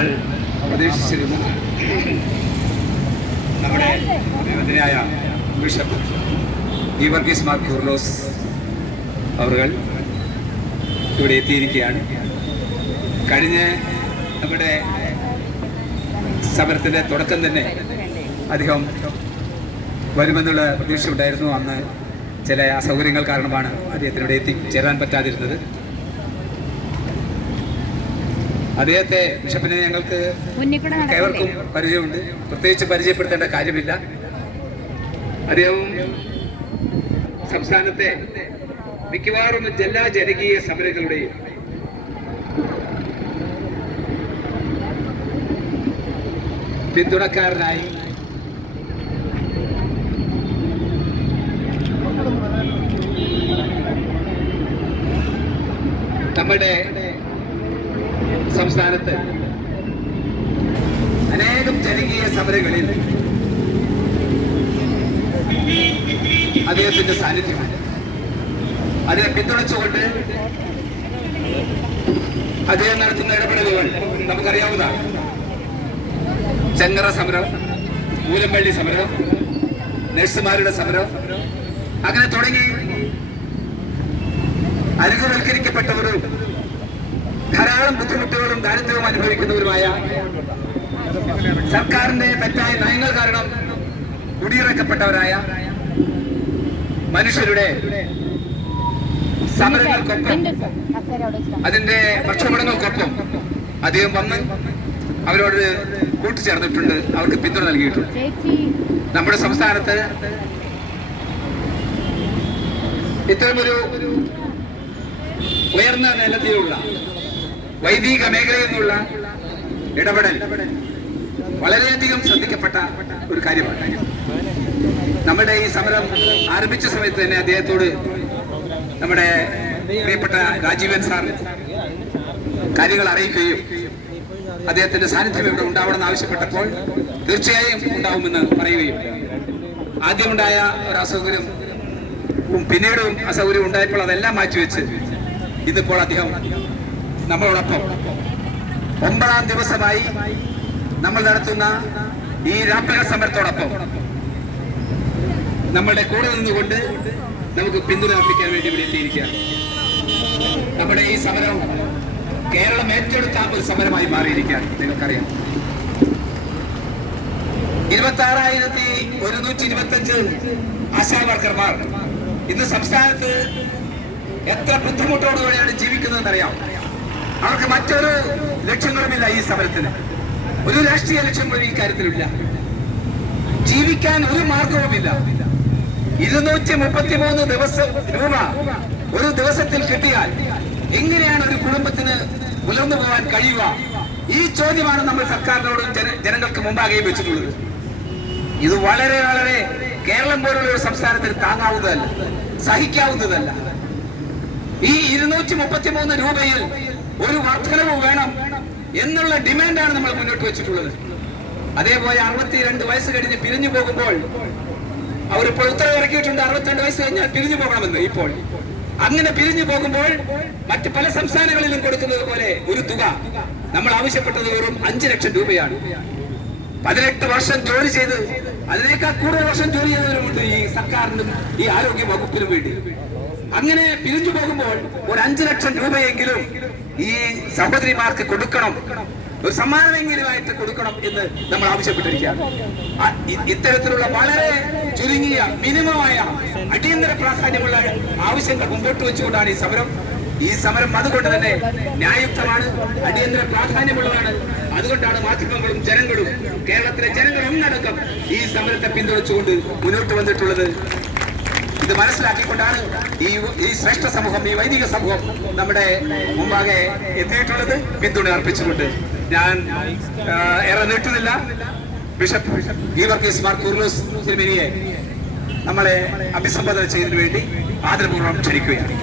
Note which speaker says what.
Speaker 1: നമ്മൾ പ്രതീക്ഷിച്ചിരുന്ന. നമ്മുടെ അഭിമതനായ ബിഷപ്പ് ഈ വർഗീസ് മാർ ക്യൂർലോസ് അവർ ഇവിടെ എത്തിയിരിക്കുകയാണ്. കഴിഞ്ഞ നമ്മുടെ സമരത്തിന്റെ തുടക്കം തന്നെ അദ്ദേഹം വരുമെന്നുള്ള പ്രതീക്ഷ ഉണ്ടായിരുന്നു. അന്ന് ചില അസൗകര്യങ്ങൾ കാരണമാണ് അദ്ദേഹത്തിന് ഇവിടെ എത്തിച്ചേരാൻ പറ്റാതിരുന്നത്. അദ്ദേഹത്തെ ബിഷപ്പിനെ ഞങ്ങൾക്ക് ഏവർക്കും പരിചയമുണ്ട്. പ്രത്യേകിച്ച് പരിചയപ്പെടുത്തേണ്ട കാര്യമില്ല. അദ്ദേഹം സംസ്ഥാനത്തെ മിക്കവാറും എല്ലാ ജനകീയ സമരങ്ങളുടെയും പിന്തുണക്കാരനായി നമ്മുടെ സംസ്ഥാനത്ത് അനേകം ജനകീയ സമരങ്ങളിൽ അദ്ദേഹത്തിന്റെ സാന്നിധ്യമുണ്ട് അതിനെ പിന്തുണച്ചുകൊണ്ട് അദ്ദേഹം നടത്തുന്ന ഇടപെടലുകൾ നമുക്കറിയാവുന്നതാണ്. ചെങ്ങറ സമരം മൂലമ്പള്ളി സമരം നഴ്സുമാരുടെ സമരം അങ്ങനെ തുടങ്ങി അരികുവൽക്കരിക്കപ്പെട്ടവരും ധാരാളം ബുദ്ധിമുട്ടുകളും ദാരിദ്ര്യവും അനുഭവിക്കുന്നവരുമായ സർക്കാരിന്റെ തെറ്റായ നയങ്ങൾ കാരണം കുടിയിറക്കപ്പെട്ടവരായ മനുഷ്യരുടെ സമരങ്ങൾക്കൊപ്പം. അതിന്റെ പ്രക്ഷോഭങ്ങൾക്കൊപ്പം അദ്ദേഹം വന്ന് അവരോട് കൂട്ടിച്ചേർന്നിട്ടുണ്ട് അവർക്ക് പിന്തുണ നൽകിയിട്ടുണ്ട്. നമ്മുടെ സംസ്ഥാനത്ത് ഇത്തരമൊരു ഉയർന്ന നിലത്തിലുള്ള വൈദിക മേഖലയിൽ നിന്നുള്ള ഇടപെടൽ വളരെയധികം ശ്രദ്ധിക്കപ്പെട്ട ഒരു കാര്യമാണ്. നമ്മുടെ ഈ സമരം ആരംഭിച്ച സമയത്ത് തന്നെ അദ്ദേഹത്തോട് നമ്മുടെ പ്രിയപ്പെട്ട രാജീവൻ സാർ കാര്യങ്ങൾ അറിയിക്കുകയും അദ്ദേഹത്തിന്റെ സാന്നിധ്യം ഇവിടെ ഉണ്ടാവണമെന്ന് ആവശ്യപ്പെട്ടപ്പോൾ തീർച്ചയായും ഉണ്ടാവുമെന്ന് പറയുകയും. ആദ്യമുണ്ടായ ഒരു അസൗകര്യം പിന്നീടും അസൗകര്യം ഉണ്ടായപ്പോൾ അതെല്ലാം മാറ്റിവെച്ച് ഇന്നിപ്പോൾ അദ്ദേഹം നമ്മളോടൊപ്പം. ഒമ്പതാം ദിവസമായി നമ്മൾ നടത്തുന്ന ഈ രാപ്പക സമരത്തോടൊപ്പം. നമ്മളുടെ കൂടെ നിന്നുകൊണ്ട് നമുക്ക് പിന്തുണ അർപ്പിക്കാൻ വേണ്ടി ഇവിടെ എത്തിയിരിക്കുകയാണ്. നമ്മുടെ ഈ സമരം കേരളം ഏറ്റെടുത്ത ഒരു സമരമായി മാറിയിരിക്കുകയാണ്. നിങ്ങൾക്കറിയാം. ഇരുപത്തി ആറായിരത്തി ഒരുന്നൂറ്റി ഇരുപത്തി അഞ്ച് ആശാ വർക്കർമാർ ഇന്ന് സംസ്ഥാനത്ത് എത്ര ബുദ്ധിമുട്ടോടുകൂടിയാണ് ജീവിക്കുന്നതെന്ന് അറിയാം അവർക്ക് മറ്റൊരു ലക്ഷ്യങ്ങളുമില്ല ഈ സമരത്തിന്. ഒരു രാഷ്ട്രീയ ലക്ഷ്യം പോലും ഈ കാര്യത്തിലില്ല. ജീവിക്കാൻ ഒരു മാർഗവുമില്ല. ഇരുന്നൂറ്റി മുപ്പത്തി മൂന്ന് ദിവസം രൂപ ഒരു ദിവസത്തിൽ കിട്ടിയാൽ എങ്ങനെയാണ് ഒരു കുടുംബത്തിന് പുലർന്നു പോകാൻ കഴിയുക? ഈ ചോദ്യമാണ് നമ്മൾ സർക്കാരിനോടും ജന- ജനങ്ങൾക്ക് മുമ്പാകെയും വെച്ചിട്ടുള്ളത്. ഇത് വളരെ വളരെ കേരളം പോലുള്ള ഒരു സംസ്ഥാനത്തിന് താങ്ങാവുന്നതല്ല സഹിക്കാവുന്നതല്ല. ഈ ഇരുന്നൂറ്റി മുപ്പത്തി മൂന്ന് രൂപയിൽ ഒരു വർധനവ് വേണം എന്നുള്ള ഡിമാൻഡാണ് നമ്മൾ മുന്നോട്ട് വെച്ചിട്ടുള്ളത്. അതേപോലെ അറുപത്തിരണ്ട് വയസ്സ് കഴിഞ്ഞ് പിരിഞ്ഞു പോകുമ്പോൾ അവരിപ്പോൾ ഉത്തരവ് ഇറക്കിയിട്ടുണ്ട് അറുപത്തിരണ്ട് വയസ്സ് കഴിഞ്ഞാൽ പിരിഞ്ഞു പോകണമെന്ന് ഇപ്പോൾ. അങ്ങനെ പിരിഞ്ഞു പോകുമ്പോൾ മറ്റ് പല സംസ്ഥാനങ്ങളിലും കൊടുക്കുന്നത് പോലെ ഒരു തുക നമ്മൾ ആവശ്യപ്പെട്ടത് വെറും അഞ്ചു ലക്ഷം രൂപയാണ്. പതിനെട്ട് വർഷം ജോലി ചെയ്ത് അതിനേക്കാൾ കൂടുതൽ വർഷം ജോലി ചെയ്തവരുമുണ്ട് ഈ സർക്കാരിനും ഈ ആരോഗ്യ വകുപ്പിനും വേണ്ടി. അങ്ങനെ പിരിഞ്ഞു പോകുമ്പോൾ ഒരു അഞ്ചു ലക്ഷം രൂപയെങ്കിലും ഈ സഹോദരിമാർക്ക് കൊടുക്കണം. ഒരു സമ്മാനമെങ്കിലുമായിട്ട് കൊടുക്കണം എന്ന് നമ്മൾ ആവശ്യപ്പെട്ടിരിക്കുകയാണ്. ഇത്തരത്തിലുള്ള വളരെ ചുരുങ്ങിയ മിനിമമായ അടിയന്തര പ്രാധാന്യമുള്ള ആവശ്യങ്ങൾ മുമ്പോട്ട് വെച്ചുകൊണ്ടാണ് ഈ സമരം. ഈ സമരം അതുകൊണ്ട് തന്നെ ന്യായുക്തമാണ് അടിയന്തര പ്രാധാന്യമുള്ളതാണ്. അതുകൊണ്ടാണ് മാധ്യമങ്ങളും ജനങ്ങളും കേരളത്തിലെ ജനങ്ങൾ ഒന്നടക്കം ഈ സമരത്തെ പിന്തുണച്ചുകൊണ്ട് മുന്നോട്ട് വന്നിട്ടുള്ളത്. ഇത് മനസ്സിലാക്കിക്കൊണ്ടാണ് ഈ ഈ ശ്രേഷ്ഠ സമൂഹം ഈ വൈദിക സമൂഹം നമ്മുടെ മുമ്പാകെ എത്തിയിട്ടുള്ളത് പിന്തുണ അർപ്പിച്ചുകൊണ്ട്. ഞാൻ ഏറെ നീട്ടുന്നില്ല. ബിഷപ്പ് ഗീവർഗീസ് മാർ കുർലൂസ് തിരുമേനിയെ നമ്മളെ അഭിസംബോധന ചെയ്തതിനു വേണ്ടി ആദരപൂർവം ക്ഷണിക്കുകയാണ്.